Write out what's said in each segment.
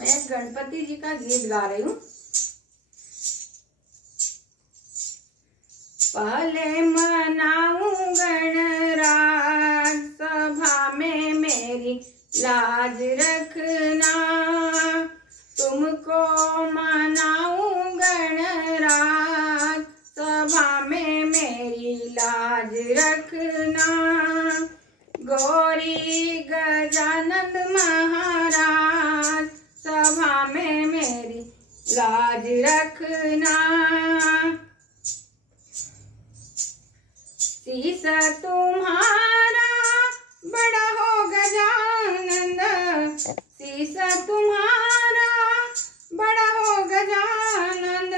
मैं गणपति जी का गीत गा रही हूँ। पहले मनाऊं गणराज, सभा में मेरी लाज रखना। तुमको मनाऊं गणराज, सभा में मेरी लाज रखना। गौरी गजानंद महाराज, सभा में मेरी लाज रखना। शीश तुम्हारा बड़ा हो गजानंद, शीश तुम्हारा बड़ा हो गजानंद।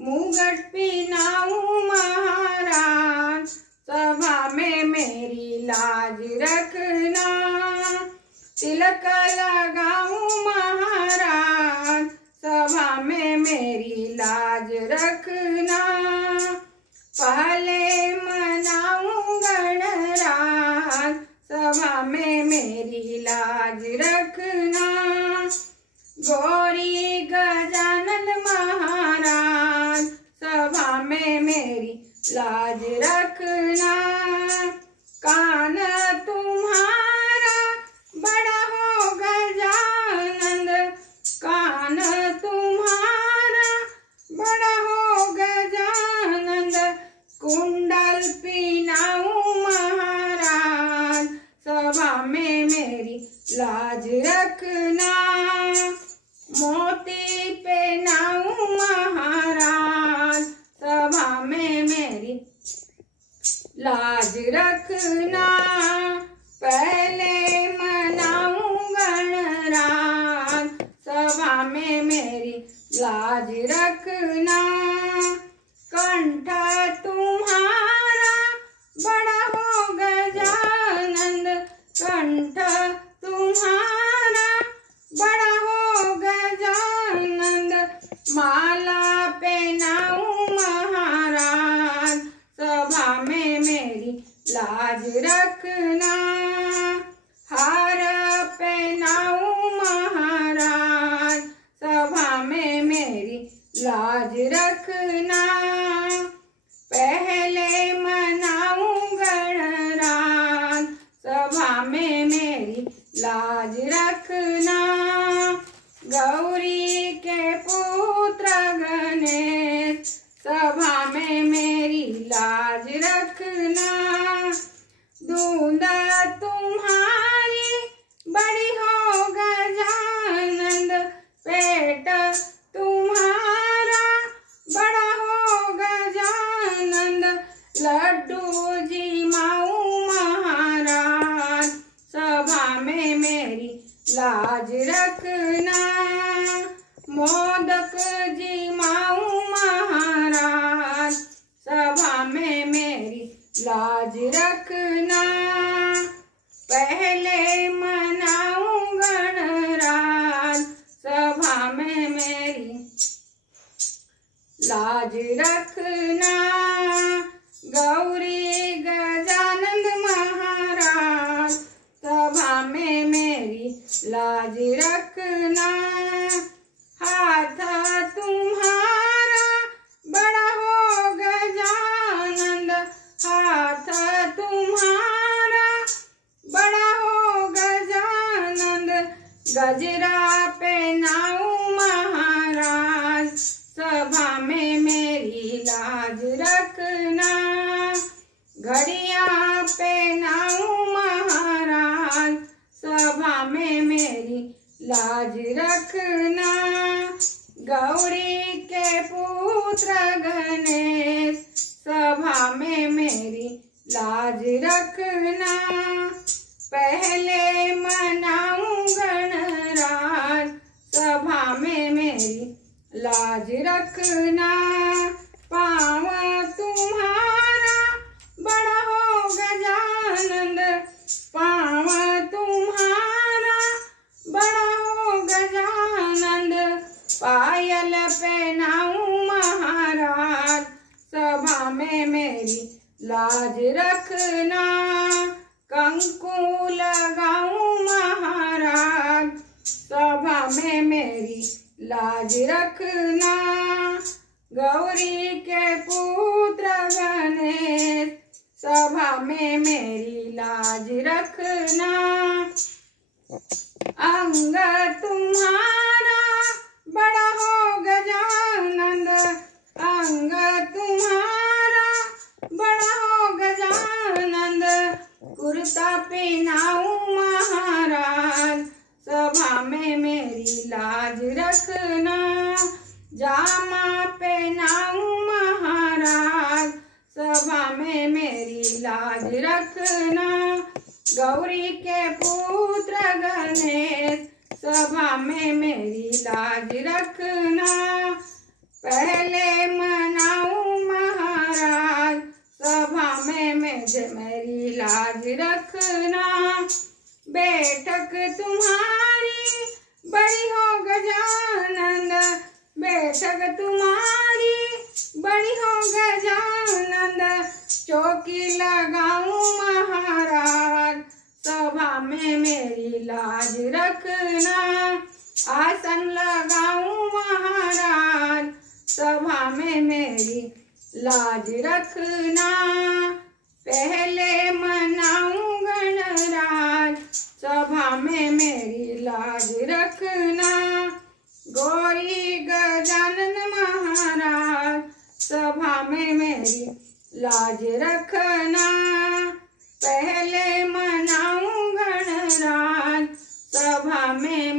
मुगट पहनाऊं महाराज, सभा में मेरी लाज रखना। तिलक लगाऊं महाराज, सभा में मेरी लाज रखना। पहले मनाऊं गणराज, सभा में मेरी लाज रखना। गौरी गजानंद महाराज, सभा में मेरी लाज रखना। कान तुम्हारा बड़ा हो गजानंद, कान तुम्हारा बड़ा हो गजानंद। कुंडल पहनाऊं महाराज, सभा में मेरी लाज रखना। मोती पहनाऊं महाराज, सभा में मेरी लाज रखना। पहले मनाऊं गणराज, सभा में मेरी लाज रखना। कंठ तुम्हारा बड़ा हो गजानंद, कंठ तुम्हारा बड़ा हो गजानंद। माला पहनाऊं महाराज, सभा में मेरी लाज रखना। हार पहनाऊं महाराज, सभा में मेरी लाज रखना। पहले मनाऊं गणराज, सभा में मेरी लाज रखना। गौरी के पुत्र गणेश, सभा में मेरी लाज रखना। दूध तुम्हारी बड़ी हो गजानंद, पेट तुम्हारा बड़ा हो गजानंद। लड्डू जिमाऊं महाराज, सभा में मेरी लाज रखना। मोदक जिमाऊं महाराज, सभा में मेरी लाज रखना। पहले मनाऊं गणराज, सभा में मेरी लाज रखना। गौरी गजानंद महाराज, सभा में मेरी लाज रखना। हाथ तुम्हारा बड़ा हो गजानंद, हाथ तुम्हारा बड़ा हो गजानंद। गजरा पहनाऊं महाराज, सभा में मेरी लाज रखना। घड़ियां पहनाऊं महाराज, सभा में मेरी लाज रखना। गौरी के पुत्र गणेश, सभा में मेरी लाज रखना। पहले मनाऊं गणराज, सभा में मेरी लाज रखना। पाँव तुम्हारा बड़ा हो गजानंद, पाँव तुम्हारा बड़ा हो गजानंद। पायल पहनाऊं महाराज, सभा में मेरी लाज रखना। कंकु लगाऊं महाराज, सभा में मेरी लाज रखना। गौरी के पुत्र गणेश सभा में मेरी लाज रखना। अंग तुम्हारा बड़ा हो गजानंद, अंग तुम्हारा बड़ा हो गजानंद। कुर्ता पहनाऊं महाराज सभा में मेरी लाज रखना। जामा पहनाऊं महाराज सभा में मेरी लाज रखना। गौरी के पुत्र गणेश सभा में मेरी लाज रखना। पहले मनाऊं महाराज सभा में मेरी लाज रखना। बैठक तुम्हारी बड़ी हो गजानंद, बैठक तुम्हारी बड़ी हो गजानंद। चौकी लगाऊं महाराज सभा में मेरी लाज रखना। आसन लगाऊं महाराज सभा में मेरी लाज रखना। पहले मनाऊं गणराज सभा में मेरी लाज रखना। गौरी गजानन महाराज सभा में मेरी लाज रखना। पहले मनाऊं गणराज सभा में